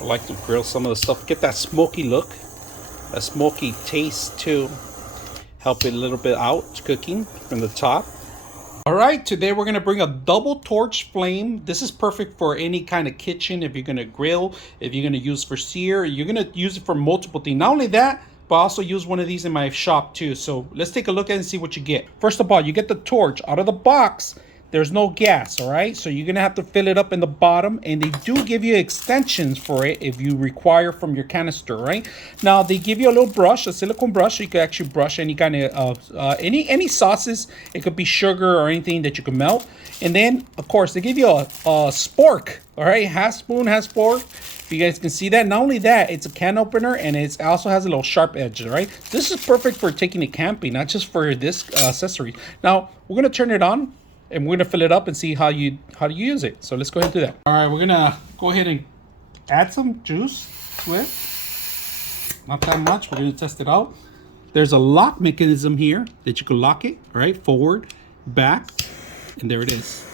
I like to grill some of the stuff. Get that smoky look, a smoky taste too. Help it a little bit out cooking from the top. All right, today we're gonna bring a double torch flame. This is perfect for any kind of kitchen. If you're gonna grill, if you're gonna use for sear, you're gonna use it for multiple things. Not only that, but I also use one of these in my shop too. So let's take a look at it and see what you get. First of all, you get the torch out of the box. There's no gas, all right? So you're gonna have to fill it up in the bottom, and they do give you extensions for it if you require from your canister, right? Now they give you a little brush, a silicone brush, so you can actually brush any kind of any sauces. It could be sugar or anything that you can melt. And then, of course, they give you a spork, all right? Half spoon, half spork. If you guys can see that. Not only that, it's a can opener, and it also has a little sharp edge, right? This is perfect for taking it camping, not just for this accessory. Now we're gonna turn it on, and we're gonna fill it up and see how you use it. So let's go ahead and do that. All right, we're gonna go ahead and add some juice to it. Not that much. We're gonna test it out. There's a lock mechanism here that you can lock it, right? Forward, back, and there it is.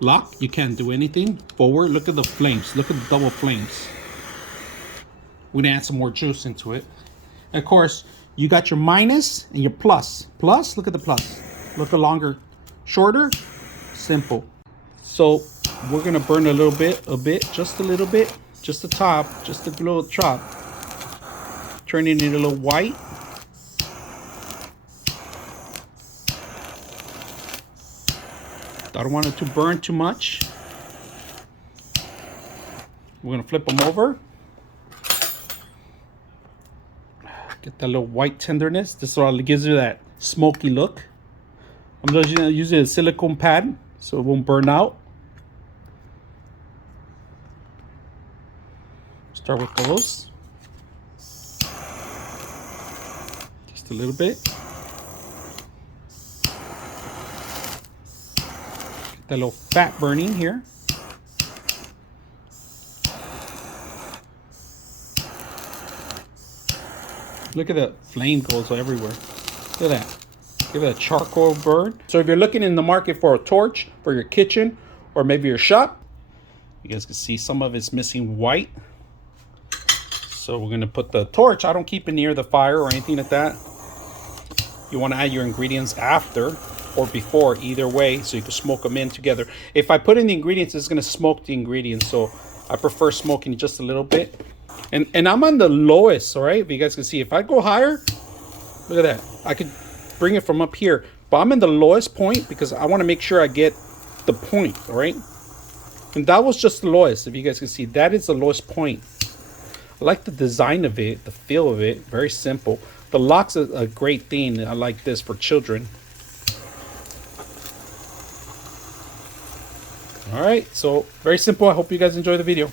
Lock, you can't do anything. Forward, look at the flames. Look at the double flames. We're gonna add some more juice into it. And of course, you got your minus and your plus. Plus, look at the plus. Look at longer. Shorter, simple. So we're gonna burn a little bit, just a little bit, just the top, just a little chop. Turning it a little white. I don't want it to burn too much. We're gonna flip them over. Get that little white tenderness. This is what gives you that smoky look. I'm just using a silicone pad so it won't burn out. Start with those. Just a little bit. Get that little fat burning here. Look at the flame goes everywhere. Look at that. Give it a charcoal burn. So if you're looking in the market for a torch for your kitchen or maybe your shop, you guys can see some of it's missing white. So we're gonna put the torch. I don't keep it near the fire or anything like that. You wanna add your ingredients after or before, either way, so you can smoke them in together. If I put in the ingredients, it's gonna smoke the ingredients. So I prefer smoking just a little bit. And I'm on the lowest, all right? But you guys can see, if I go higher, look at that. I could bring it from up here, but I'm in the lowest point because I want to make sure I get the point, all right? And that was just the lowest. If you guys can see, that is the lowest point. I like the design of it, the feel of it, very simple. The lock's a great thing. I like this for children. All right, so very simple. I hope you guys enjoy the video.